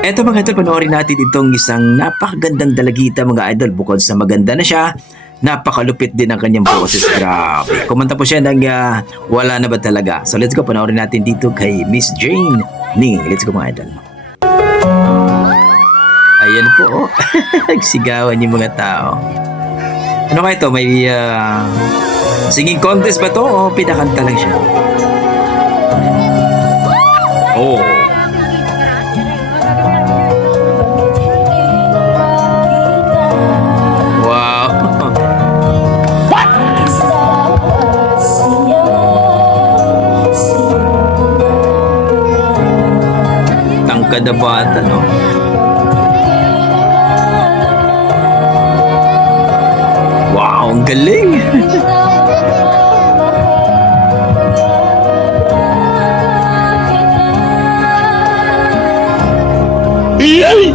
Eto mga idol, panoorin natin itong isang napakagandang dalagita mga idol. Bukod sa maganda na siya, napakalupit din ang kanyang boses. Grabe. Kumanta po siya ng Wala Na Ba Talaga. So let's go, panoorin natin dito kay Miss Jane Ni. Let's go mga idol. Ayan po, oh. Sigawan yung mga tao. Ano kaya ito? May singing contest ba to o pinakanta lang siya? Oh. Wow. Tangkad na bata, no? Wow, ang galing! Yay!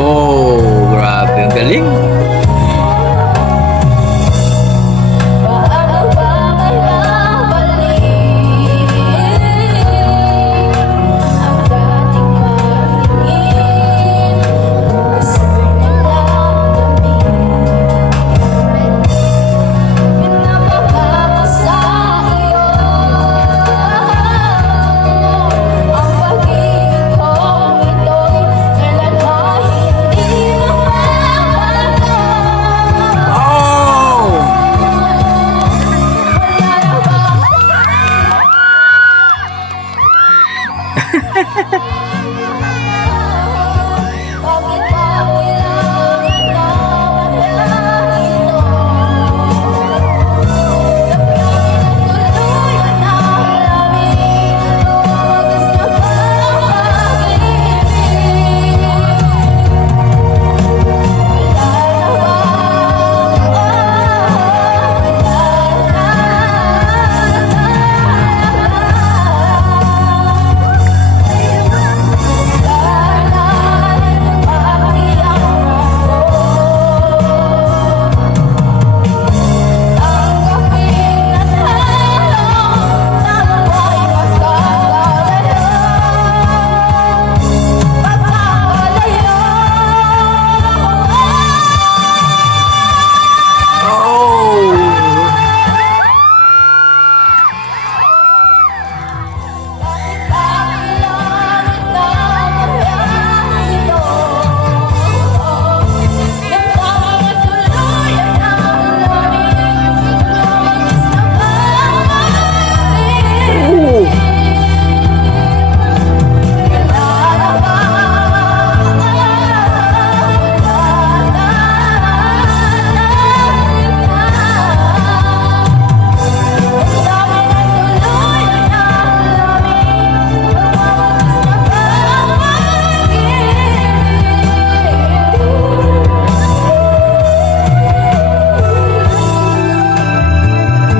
Oh, grabe, ang galing! Oh! Oh!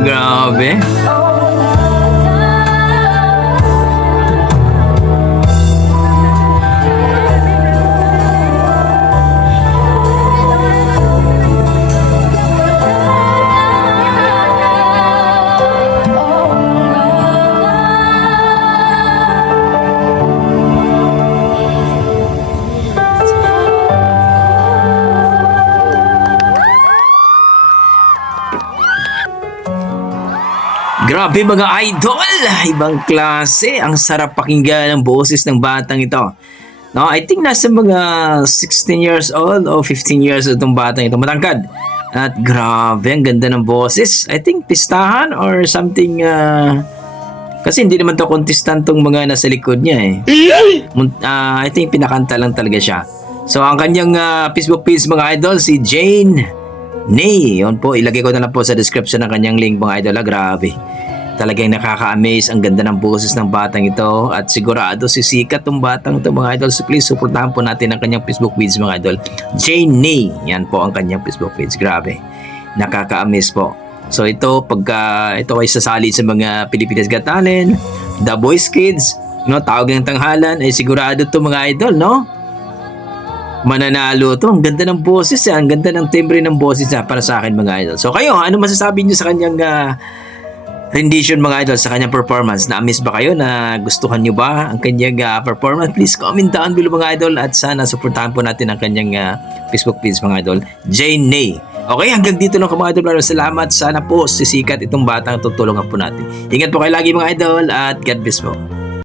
Grabe. Grabe mga idol! Ibang klase. Ang sarap pakinggan ng boses ng batang ito. No, I think nasa mga 16 years old o 15 years old itong batang ito. Matangkad. At grabe, ang ganda ng boses. I think pistahan or something. Kasi hindi naman to contestant tong mga nasa likod niya eh. I think pinakanta lang talaga siya. So ang kanyang Facebook page mga idol, si Jane Ni. Yun po, ilagay ko na lang po sa description ng kanyang link mga idol. Grabe. Talagang nakaka-amaze. Ang ganda ng boses ng batang ito. At sigurado sisikat tong batang ito mga idol. So please, supportahan po natin ang kanyang Facebook page mga idol. Jane Nay. Yan po ang kanyang Facebook page. Grabe. Nakaka-amaze po. So ito, pagka ito ay sasali sa mga Pilipinas Got Talent, The Voice Kids, no, tawag ng tanghalan, ay sigurado to mga idol, no? Mananalo to. Ang ganda ng boses niya. Ang ganda ng timbre ng boses niya para sa akin mga idol. So kayo, ano masasabi niyo sa kanyang rendition mga idol, sa kanyang performance? Na-miss ba kayo? Na gustuhan nyo ba ang kanyang performance? Please comment down below mga idol at sana supportahan po natin ang kanyang Facebook page mga idol, Jane Nay. Okay, hanggang dito lang mga idol. Maraming salamat. Sana po sisikat itong batang tutulungan po natin. Ingat po kayo lagi mga idol at God bless po.